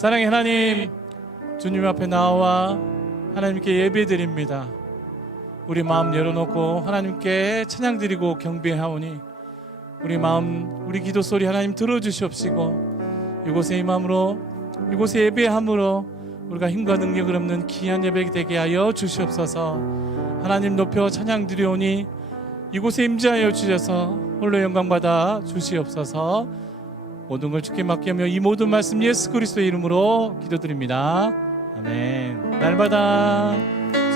사랑의 하나님, 주님 앞에 나와 하나님께 예배드립니다. 우리 마음 열어놓고 하나님께 찬양 드리고 경배하오니 우리 마음, 우리 기도 소리 하나님 들어주시옵시고 이곳에 임함으로 이곳에 예배함으로 우리가 힘과 능력을 없는 귀한 예배 되게 하여 주시옵소서. 하나님 높여 찬양 드리오니 이곳에 임재하여 주셔서 홀로 영광 받아 주시옵소서. 모든 걸 주께 맡기며 이 모든 말씀 예수 그리스도의 이름으로 기도드립니다. 아멘. 날마다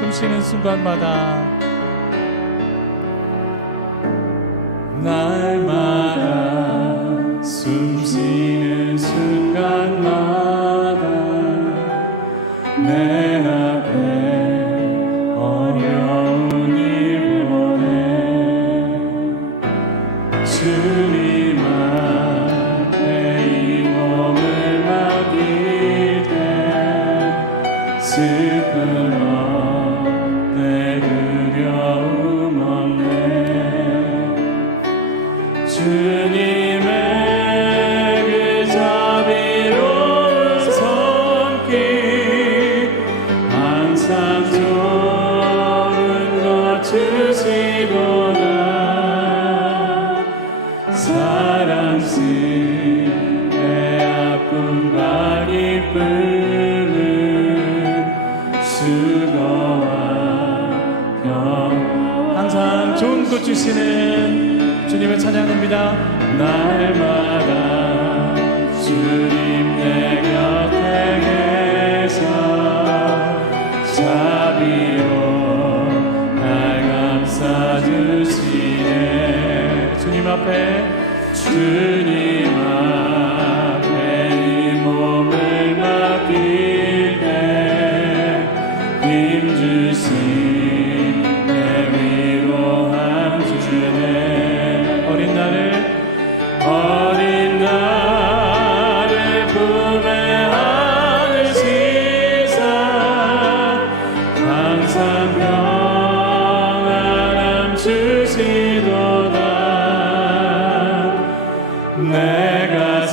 숨쉬는 순간마다 날마다 주시는 주님을 찬양합니다. 날마다 주님 내 곁에 계셔 자비로 날 감싸주시네. 주님 앞에 주님 내가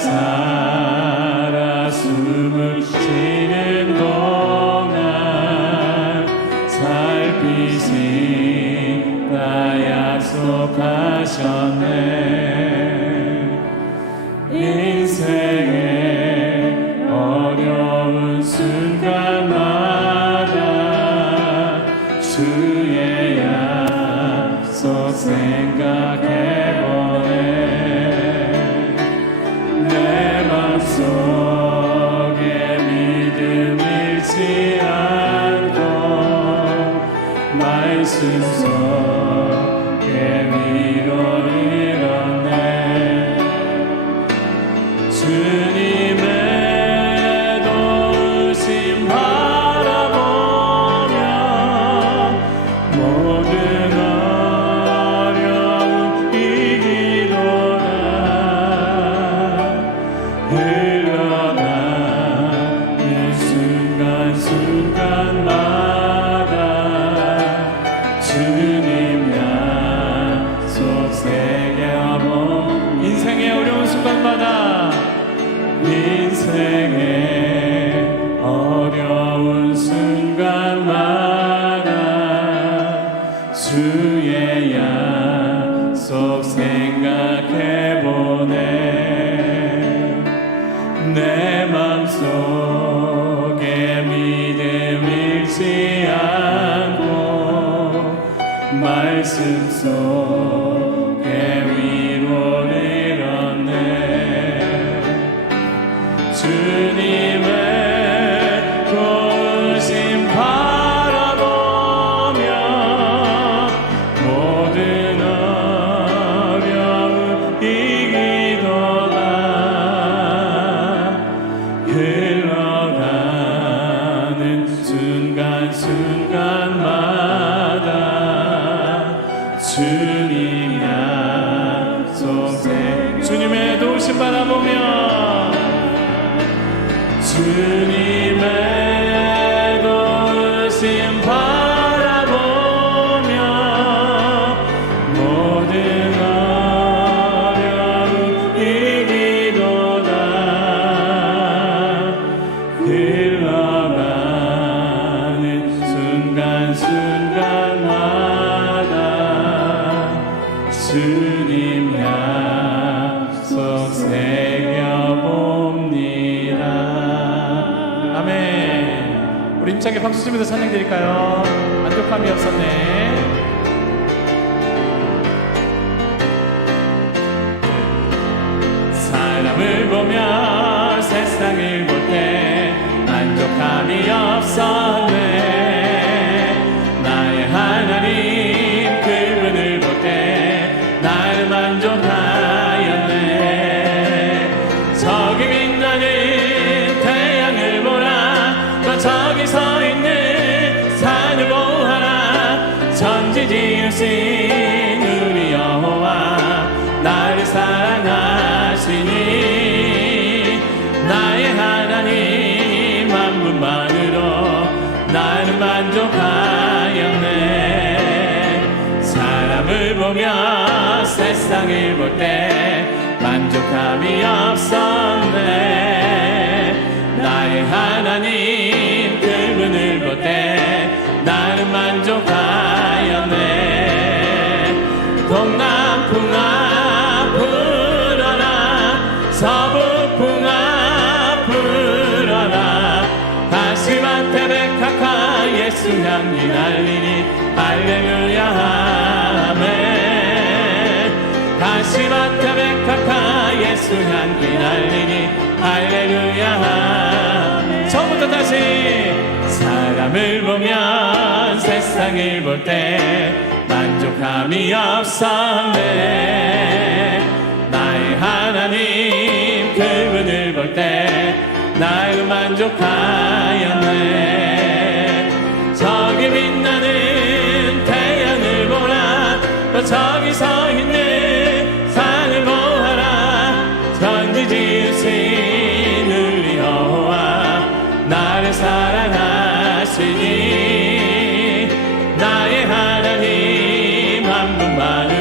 말씀 속 보며 세상을 볼 때 만족함이 없었네. 나의 하나님 그분을 볼 때 나는 만족하였네. 동남풍아 불어라 서북풍아 불어라. 다시마테 백학하 예수 향기 날리니 할렐루야 시마테 백학하 예수 향기 날리니 할렐루야. 처음부터 다시 사람을 보면 세상을 볼 때 만족함이 없었네. 나의 하나님 그분을 볼 때 나를 만족하 하나님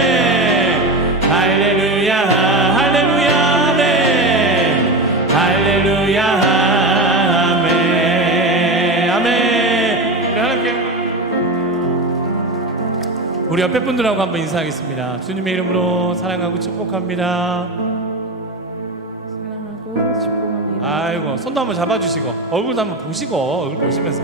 우리 옆에 분들하고 한번 인사하겠습니다. 주님의 이름으로 사랑하고 축복합니다. 사랑하고 축복합니다. 아이고 손도 한번 잡아주시고 얼굴도 한번 보시고 얼굴 보시면서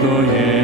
기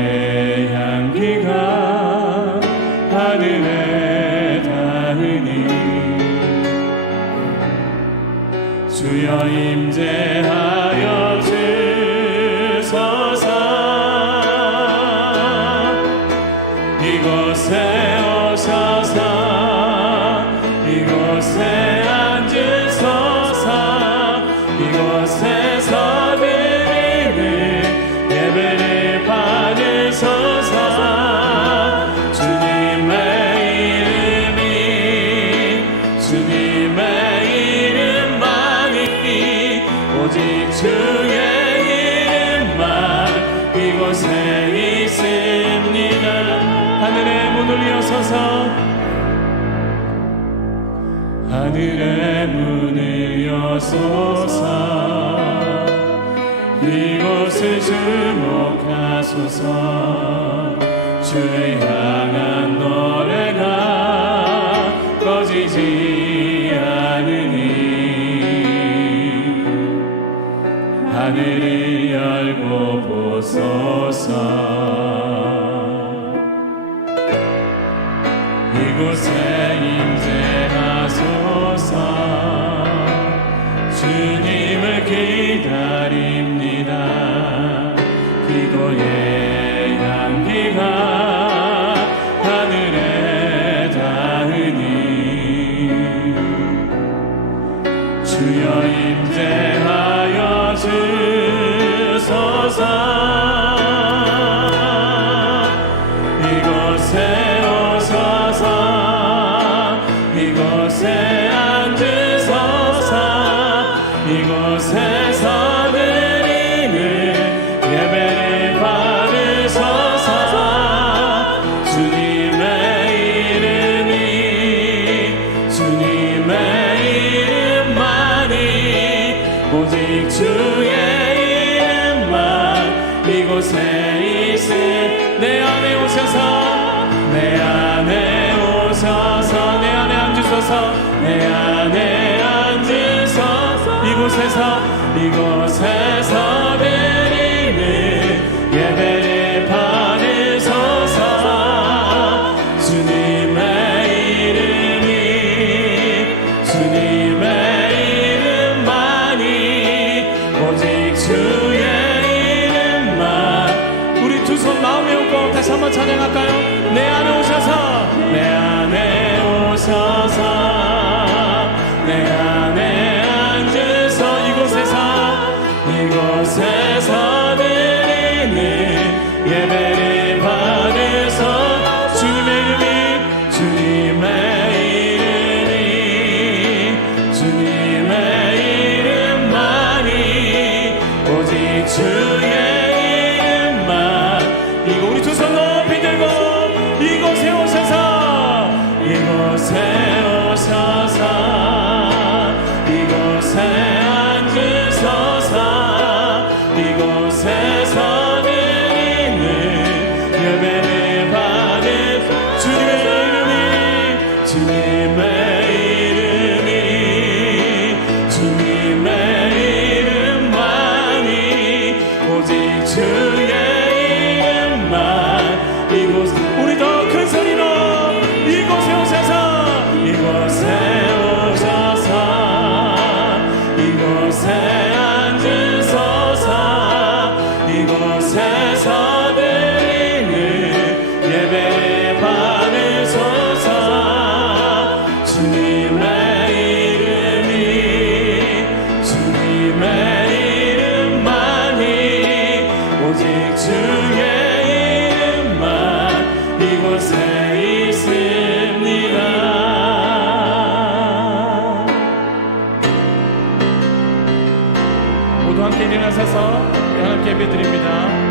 이곳을 주목하소서. 이곳에서 이곳에서 이곳에서. hand. 모두 함께 일어나셔서 네, 하나님께 예배드립니다.